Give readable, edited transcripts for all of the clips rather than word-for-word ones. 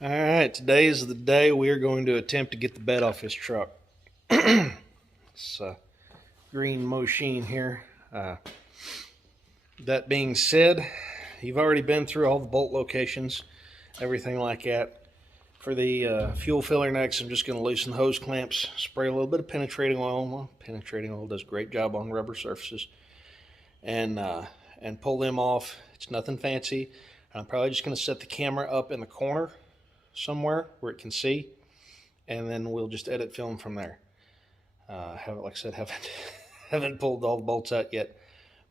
All right, today is the day we are going to attempt to get the bed off this truck. It's a green machine here. That being said, you've already been through all the bolt locations, everything like that. For the fuel filler necks, I'm just going to loosen the hose clamps, spray a little bit of penetrating oil. Well, penetrating oil does a great job on rubber surfaces, and pull them off. It's nothing fancy. I'm probably just going to set the camera up in the corner somewhere where it can see, and then we'll just edit film from there. Like I said, haven't pulled all the bolts out yet,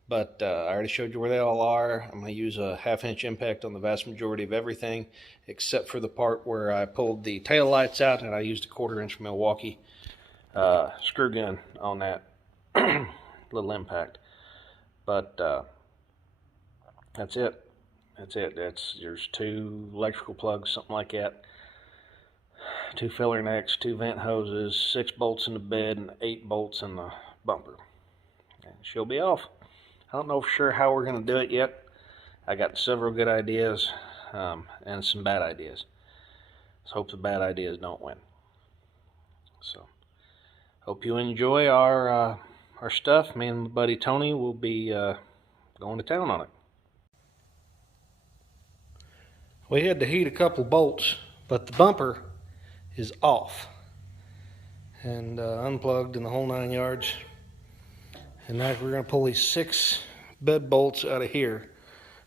but I already showed you where they all are. I'm going to use a 1/2 inch impact on the vast majority of everything, except for the part where I pulled the tail lights out, and I used a 1/4 inch Milwaukee screw gun on that little impact. But that's it. There's 2 electrical plugs, something like that, 2 filler necks, 2 vent hoses, 6 bolts in the bed, and 8 bolts in the bumper. And she'll be off. I don't know for sure how we're going to do it yet. I got several good ideas and some bad ideas. Let's hope the bad ideas don't win. So, hope you enjoy our stuff. Me and my buddy Tony will be going to town on it. We had to heat a couple bolts, but the bumper is off and unplugged in the whole 9 yards. And now we're going to pull these 6 bed bolts out of here.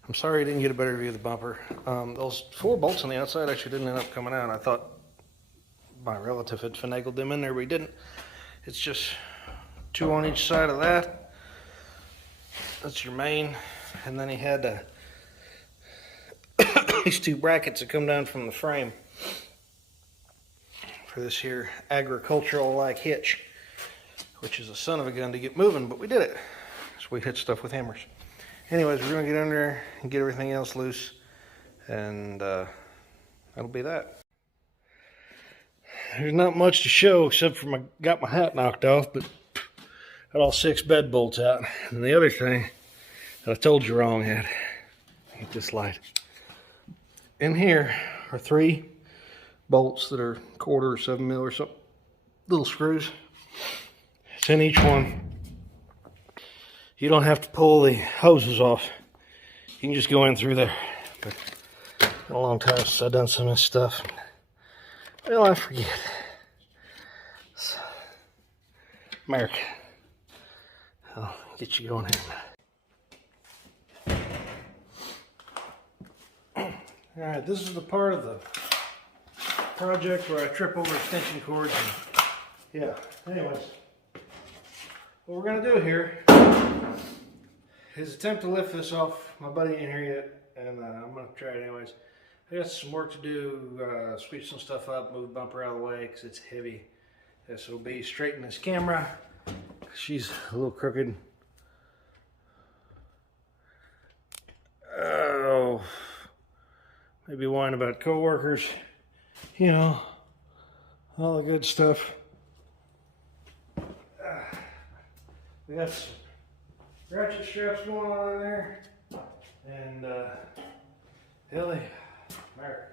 I'm sorry I didn't get a better view of the bumper. Those 4 bolts on the outside actually didn't end up coming out. I thought my relative had finagled them in there, but he didn't. It's just 2 on each side of that. That's your main. And then he had these 2 brackets that come down from the frame for this here agricultural like hitch, which is a son of a gun to get moving, but we did it. So we hit stuff with hammers. Anyways, we're gonna get under there and get everything else loose, and that'll be that. There's not much to show except for got my hat knocked off, but got all 6 bed bolts out. And the other thing that I told you wrong, get this light. In here are 3 bolts that are 1/4 or 7 mil or something, little screws. It's in each one. You don't have to pull the hoses off. You can just go in through there. But it's been a long time since I've done some of this stuff. Well, I forget. So, America. I'll get you going here. Alright, this is the part of the project where I trip over extension cords. And, yeah, anyways. What we're going to do here is attempt to lift this off. My buddy ain't here yet, and I'm going to try it anyways. I got some work to do, sweep some stuff up, move the bumper out of the way because it's heavy. This will be straighten this camera. She's a little crooked. Oh, maybe whine about coworkers, you know, all the good stuff. We got some ratchet straps going on in there, and Hilly, Mark.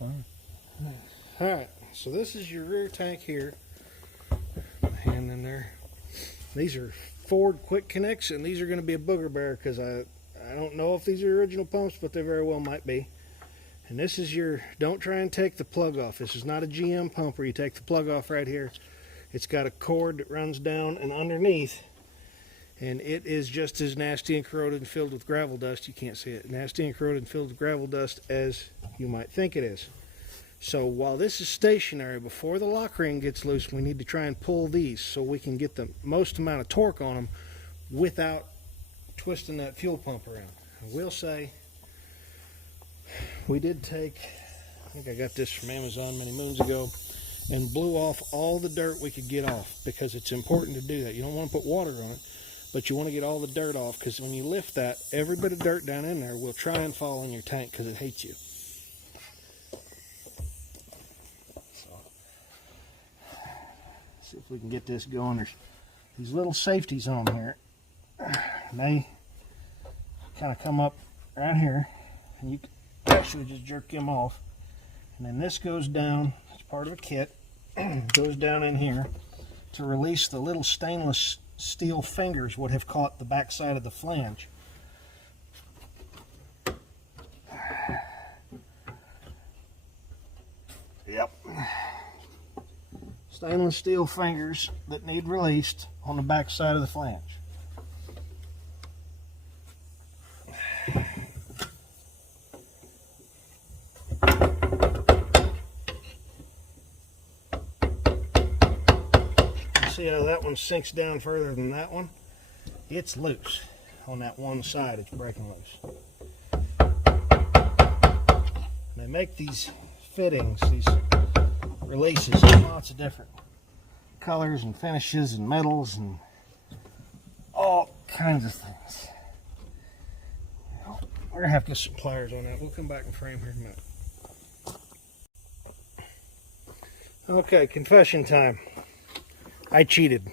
fine. Alright, so this is your rear tank here. Hand in there. These are Ford quick connects, and these are going to be a booger bear because I don't know if these are original pumps, but they very well might be. And this is your, don't try and take the plug off. This is not a GM pump where you take the plug off right here. It's got a cord that runs down and underneath, and it is just as nasty and corroded and filled with gravel dust. You can't see it. Nasty and corroded and filled with gravel dust as you might think it is. So while this is stationary, before the lock ring gets loose, we need to try and pull these so we can get the most amount of torque on them without twisting that fuel pump around. I will say, we did take, I think I got this from Amazon many moons ago, and blew off all the dirt we could get off, because it's important to do that. You don't want to put water on it, but you want to get all the dirt off, because when you lift that, every bit of dirt down in there will try and fall in your tank because it hates you. See if we can get this going. There's these little safeties on here, and they kind of come up right here, and you can actually just jerk them off, and then this goes down. It's part of a kit. Goes down in here to release the little stainless steel fingers would have caught the back side of the flange. Yep. Stainless steel fingers that need released on the back side of the flange. See how that one sinks down further than that one? It's loose on that one side. It's breaking loose. They make these fittings, these releases, in lots of different colors and finishes and metals and all kinds of things. We're gonna have to get some pliers on that. We'll come back and frame here in a minute. Okay, confession time. I cheated.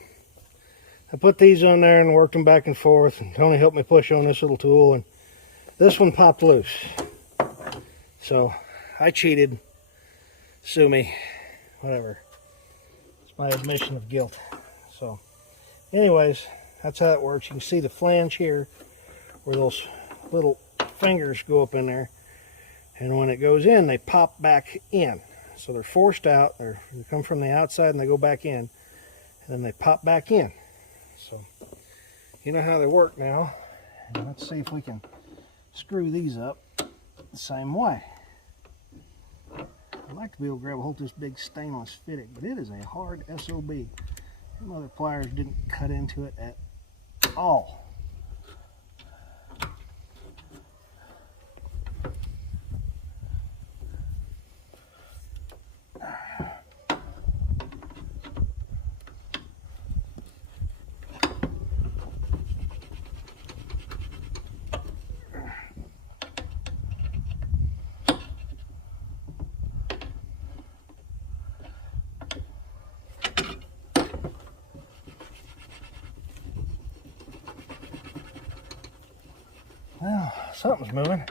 I put these on there and worked them back and forth, and Tony helped me push on this little tool, and this one popped loose. So I cheated. Sue me. Whatever. It's my admission of guilt. So anyways, that's how it works. You can see the flange here where those little fingers go up in there, and when it goes in, they pop back in. So they're forced out. They come from the outside and they go back in. And then they pop back in. So you know how they work now. And let's see if we can screw these up the same way. I'd like to be able to grab a hold of this big stainless fitting, but it is a hard SOB. Them other pliers didn't cut into it at all. Well, something's moving.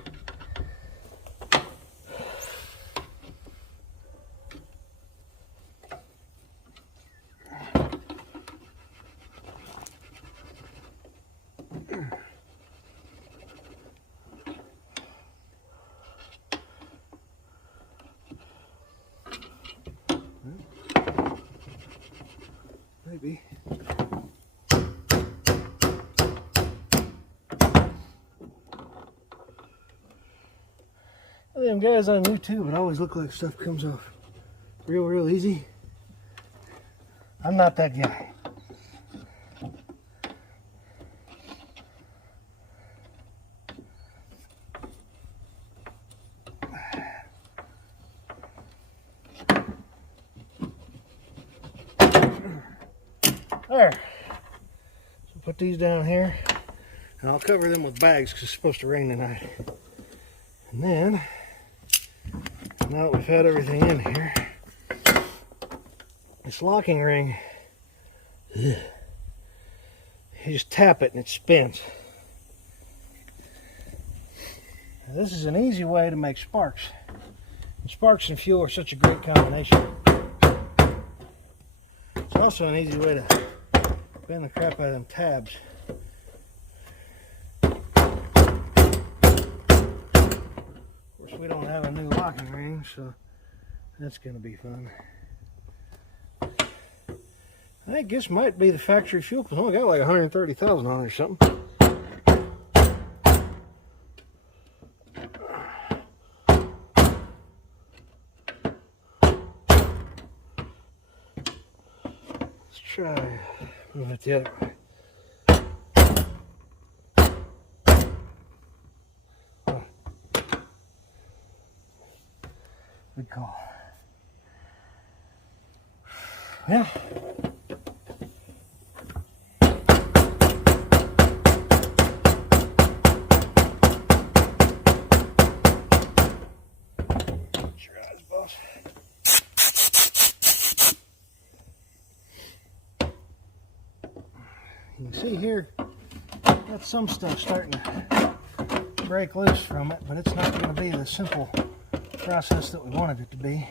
Maybe. Them guys on YouTube, it always look like stuff comes off real easy. I'm not that guy. There. So put these down here, and I'll cover them with bags because it's supposed to rain tonight. And then, now that we've had everything in here, this locking ring, you just tap it and it spins. Now, this is an easy way to make sparks Sparks and fuel are such a great combination. It's also an easy way to bend the crap out of them tabs. Of course, we don't have a new locking ring, so that's going to be fun. I think this might be the factory fuel pump. Oh, I got like 130,000 on it or something. Let's try move it the other way. Good call. Yeah. Your eyes, boss. You can see here, got some stuff starting to break loose from it, but it's not going to be the simple process that we wanted it to be.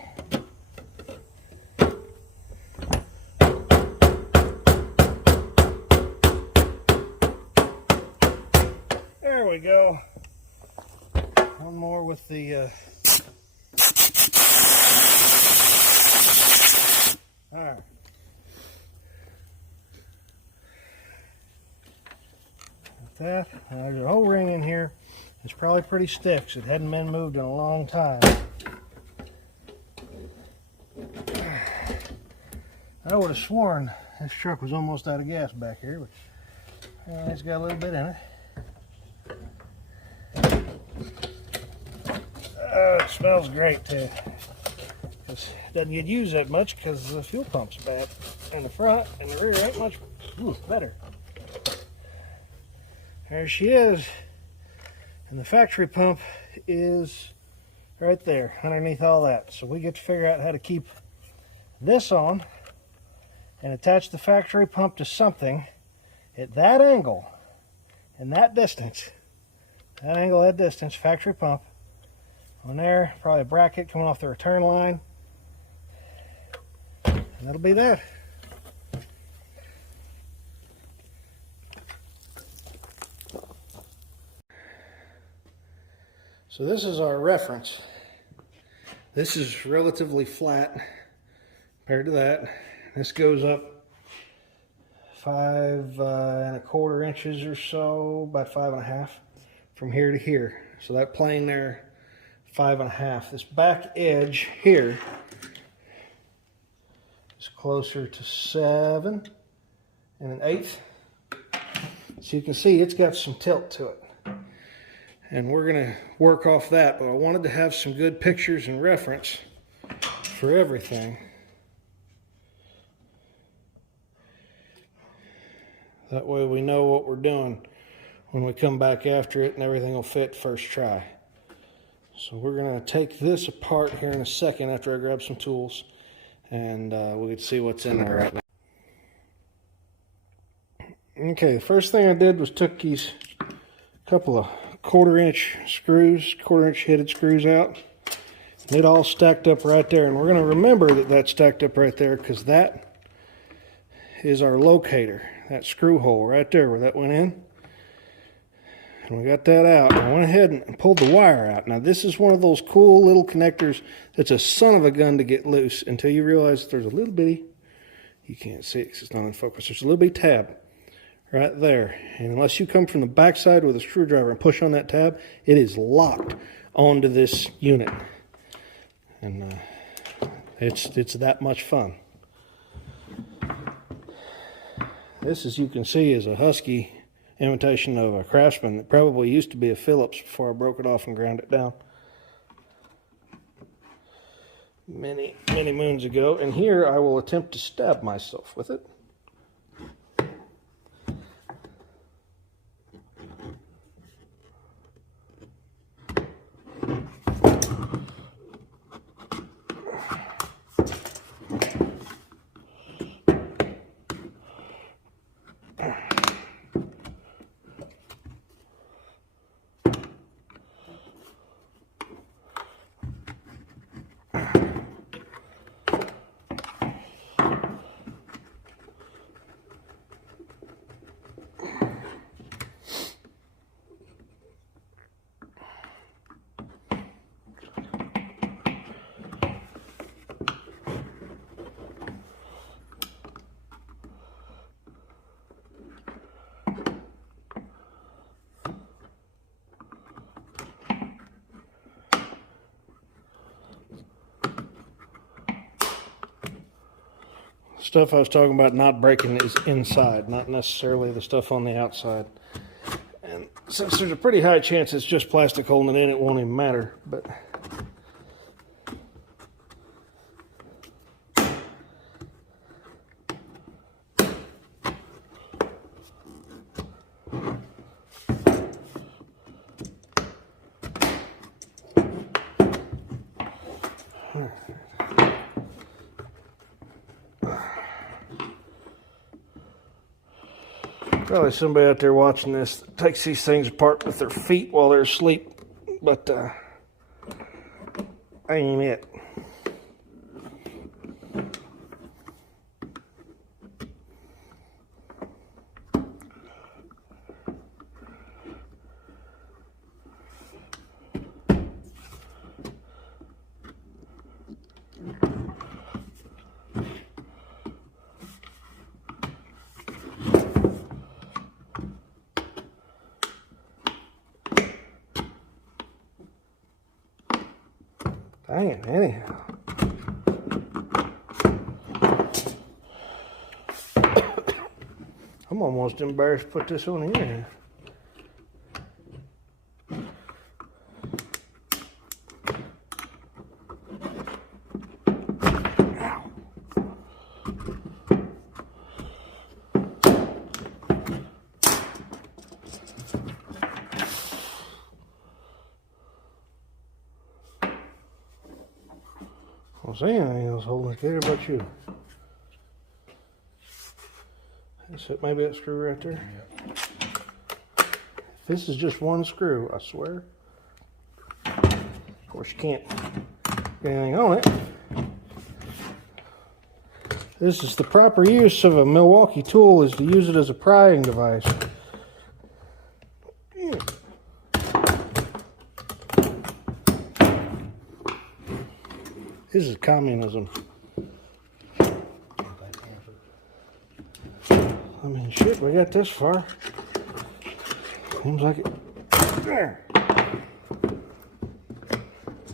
There we go. One more with the all right. With that, there's a whole ring in here. It's probably pretty stiff because it hadn't been moved in a long time. I would have sworn this truck was almost out of gas back here, but it's got a little bit in it. Oh, it smells great too. It doesn't get used that much because the fuel pump's bad. In the front and the rear ain't much better. There she is. And the factory pump is right there underneath all that. So we get to figure out how to keep this on and attach the factory pump to something at that angle and that distance. That angle, that distance, factory pump on there, probably a bracket coming off the return line. And that'll be that. So this is our reference. This is relatively flat compared to that. This goes up 5¼ inches or so, about 5½ from here to here. So that plane there, 5½. This back edge here is closer to 7 1/8. So you can see it's got some tilt to it. And we're going to work off that, but I wanted to have some good pictures and reference for everything. That way we know what we're doing when we come back after it and everything will fit first try. So we're going to take this apart here in a second after I grab some tools, and we'll get to see what's in there right now. Okay, the first thing I did was took these couple of 1/4 inch screws, 1/4 inch headed screws out. And it all stacked up right there, and we're going to remember that that's stacked up right there because that is our locator, that screw hole right there where that went in. And we got that out. I went ahead and pulled the wire out. Now this is one of those cool little connectors that's a son of a gun to get loose until you realize there's a little bitty, you can't see it because it's not in focus, there's a little bitty tab right there, and unless you come from the backside with a screwdriver and push on that tab, it is locked onto this unit, and it's that much fun. This, as you can see, is a Husky imitation of a Craftsman that probably used to be a Phillips before I broke it off and ground it down many moons ago. And here I will attempt to stab myself with it. stuff I was talking about not breaking is inside, not necessarily the stuff on the outside. And since there's a pretty high chance it's just plastic holding it in, it won't even matter. But probably somebody out there watching this that takes these things apart with their feet while they're asleep, but ain't it. Dang it, anyhow. I'm almost embarrassed to put this on here. I don't see anything else holding it together but you. Is it maybe that screw right there? Yep. This is just one screw, I swear. Of course, you can't get anything on it. This is the proper use of a Milwaukee tool, is to use it as a prying device. This is communism. I mean, shit, we got this far. Seems like it. There.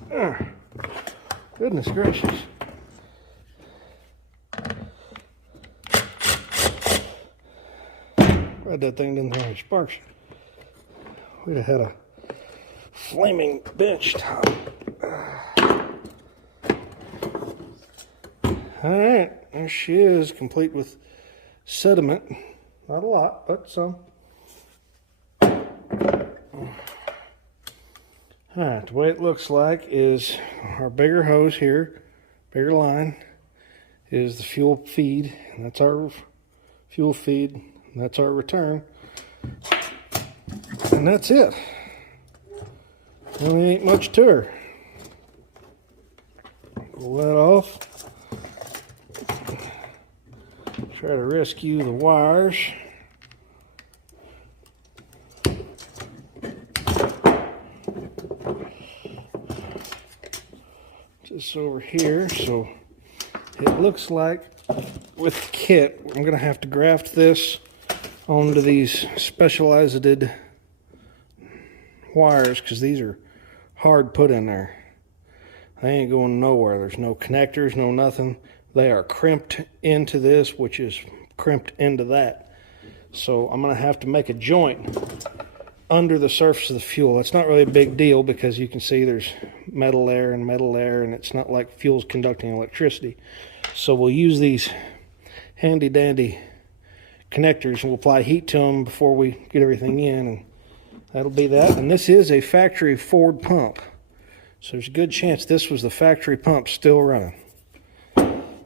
There. Goodness gracious. Glad that thing didn't throw any sparks. We'd have had a flaming bench top. Alright, there she is, complete with sediment. Not a lot, but some. Alright, the way it looks like is our bigger hose here, bigger line, is the fuel feed, and that's our fuel feed, and that's our return. And that's it. Really ain't much to her. Pull that off. Try to rescue the wires. Just over here, so it looks like with the kit, I'm going to have to graft this onto these specialized wires because these are hard put in there. They ain't going nowhere. There's no connectors, no nothing. They are crimped into this, which is crimped into that. So I'm going to have to make a joint under the surface of the fuel. That's not really a big deal because you can see there's metal there, and it's not like fuel's conducting electricity. So we'll use these handy dandy connectors and we'll apply heat to them before we get everything in, and that'll be that. And this is a factory Ford pump. So there's a good chance this was the factory pump still running.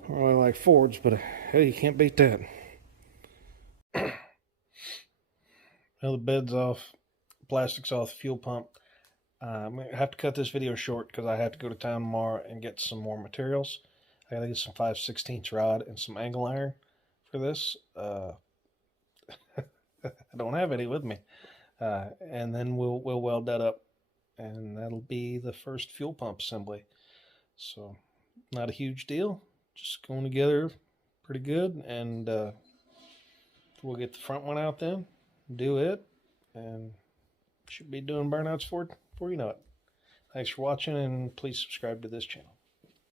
I don't really like Fords, but hey, you can't beat that. Well, the bed's off, plastic's off the fuel pump. I'm going to have to cut this video short because I have to go to town tomorrow and get some more materials. I got to get some 5/16 rod and some angle iron for this. I don't have any with me. And then we'll weld that up, and that'll be the first fuel pump assembly. So, not a huge deal. Just going together pretty good, and we'll get the front one out then, do it, and should be doing burnouts before you know it. Thanks for watching, and please subscribe to this channel.